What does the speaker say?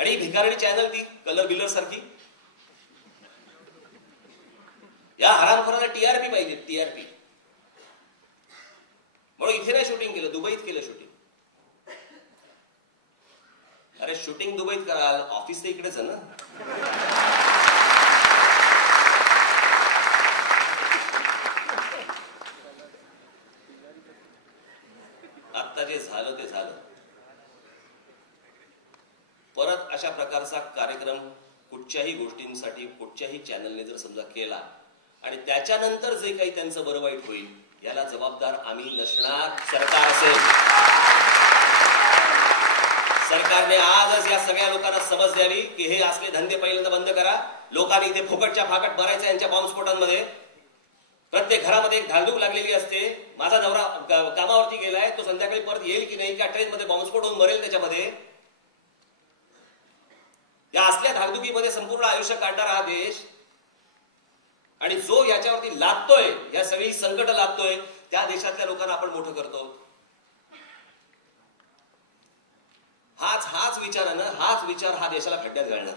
आणि भिकारणी चॅनल ती कलर बिलर सारखी, या हरामखोराला टीआरपी पाहिजे, टीआरपी. म्हणून इथे नाही शूटिंग केलं, दुबईत केलं शूटिंग. अरे शूटिंग दुबईत कराल, ऑफिस तर इकडेच आहे ना. आता जे झालं ते झालं. परत अशा प्रकारचा कार्यक्रम कुठच्याही गोष्टींसाठी कुठच्याही चॅनलने जर समजा केला आणि त्याच्यानंतर जे काही त्यांचं बरं वाईट होईल, याला जबाबदार आम्ही नसणार, सरकार असेल. सरकारने आजच या सगळ्या लोकांना समज द्यावी की हे असले धंदे पहिल्यांदा बंद करा. लोकांनी इथे फुकटच्या फाकट मरायचं यांच्या बॉम्बस्फोटांमध्ये. प्रत्येक घरामध्ये एक धाकधूक लागलेली असते. माझा नवरा कामावरती गेलाय, तो संध्याकाळी परत येईल की नाही, का ट्रेनमध्ये बॉम्बस्फोट होऊन मरेल त्याच्यामध्ये. या असल्या धाकधुकीमध्ये संपूर्ण आयुष्य काढणारा हा देश, आणि जो याच्यावरती लादतोय, या सगळी संकट लादतोय, त्या देशातल्या लोकांना आपण मोठं करतो. हाच विचार आहे ना, हाच विचार हा देशाला खड्ड्यात घालणार.